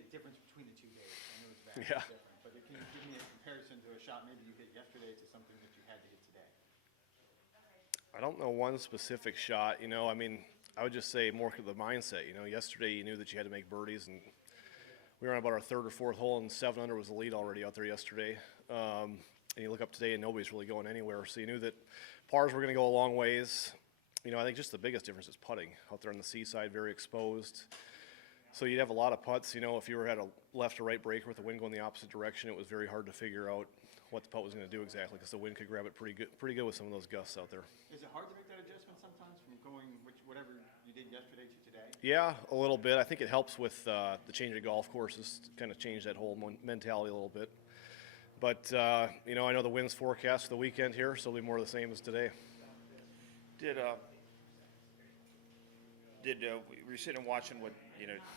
the difference between the 2 days? I know it's vastly Yeah. different, but can you give me a comparison to a shot maybe you hit yesterday to something that you had to hit today? I don't know one specific shot. I mean, I would just say more of the mindset. Yesterday you knew that you had to make birdies, and we were on about our third or fourth hole, and 7 under was the lead already out there yesterday. And you look up today, and nobody's really going anywhere. So you knew that pars were going to go a long ways. I think just the biggest difference is putting out there on the seaside, very exposed. So you'd have a lot of putts. If you had a left or right breaker with the wind going the opposite direction, it was very hard to figure out what the putt was going to do exactly because the wind could grab it pretty good with some of those gusts out there. Is it hard to make that adjustment sometimes from going whatever you did yesterday to today? Yeah, a little bit. I think it helps with the change of golf courses to kind of change that whole mentality a little bit. But, I know the wind's forecast for the weekend here, so it'll be more of the same as today. We were sitting and watching what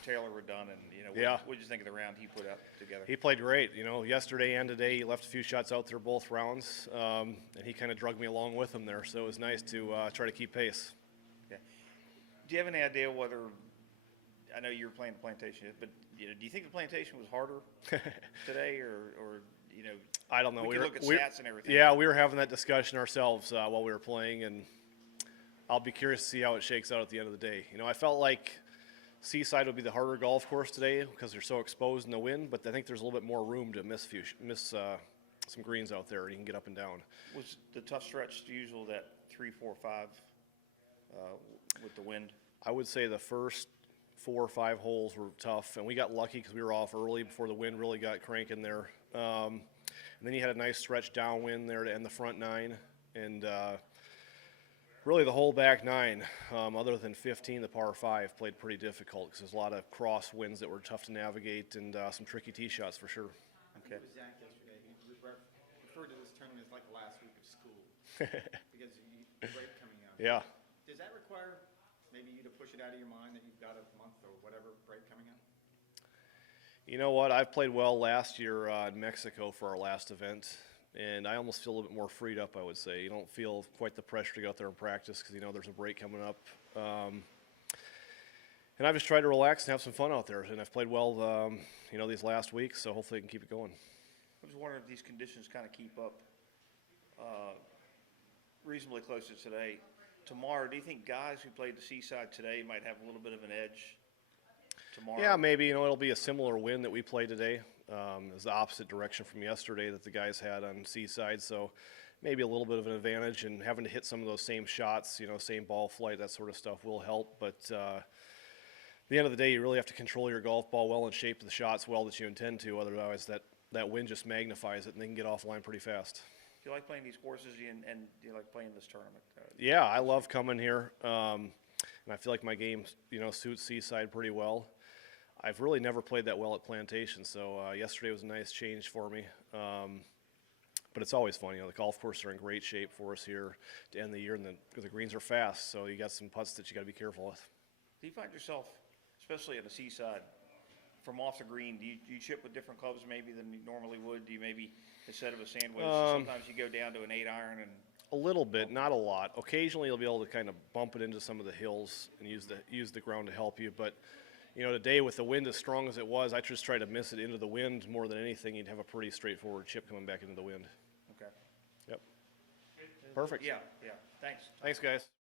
Taylor had done, and Yeah. what did you think of the round he put out together? He played great. Yesterday and today he left a few shots out there both rounds, and he kind of drug me along with him there. So it was nice to try to keep pace. Okay. Do you have any idea whether? I know you were playing the plantation, but do you think the plantation was harder today, or I don't know. We can look at stats and everything. Yeah, we were having that discussion ourselves while we were playing, and I'll be curious to see how it shakes out at the end of the day. I felt like Seaside would be the harder golf course today because they're so exposed in the wind, but I think there's a little bit more room to miss some greens out there, and you can get up and down. Was the tough stretch usual that 3, 4, 5 with the wind? I would say the first 4 or 5 holes were tough, and we got lucky because we were off early before the wind really got cranking there. And then you had a nice stretch downwind there to end the front 9, and really the whole back 9, other than 15, the par 5 played pretty difficult because there's a lot of cross winds that were tough to navigate and some tricky tee shots for sure. Okay. It was Zach yesterday. He referred to this tournament as like the last week of school because the break coming up. Yeah. Does that require maybe you to push it out of your mind that you've got a month or whatever break coming up? You know what? I've played well last year in Mexico for our last event, and I almost feel a little bit more freed up, I would say. You don't feel quite the pressure to go out there and practice because there's a break coming up. And I've just tried to relax and have some fun out there, and I've played well, these last weeks, so hopefully I can keep it going. I was wondering if these conditions kind of keep up reasonably close to today. Tomorrow, do you think guys who played the Seaside today might have a little bit of an edge tomorrow? Yeah, maybe. It'll be a similar wind that we played today. It's the opposite direction from yesterday that the guys had on Seaside, so maybe a little bit of an advantage, and having to hit some of those same shots, same ball flight, that sort of stuff will help. But at the end of the day, you really have to control your golf ball well and shape the shots well that you intend to. Otherwise, that wind just magnifies it, and they can get offline pretty fast. Do you like playing these courses, and do you like playing this tournament? Yeah, I love coming here, and I feel like my game, suits Seaside pretty well. I've really never played that well at Plantation, so yesterday was a nice change for me. But it's always fun. The golf courses are in great shape for us here to end the year, and the greens are fast, so you got some putts that you got to be careful with. Do you find yourself, especially at the Seaside, from off the green, do you chip with different clubs maybe than you normally would? Do you maybe, instead of a sandwich, sometimes you go down to an 8-iron and? A little bit, not a lot. Occasionally you'll be able to kind of bump it into some of the hills and use the ground to help you. But today with the wind as strong as it was, I just tried to miss it into the wind more than anything. You'd have a pretty straightforward chip coming back into the wind. Okay. Yep. Perfect. Yeah. Thanks. Thanks, guys.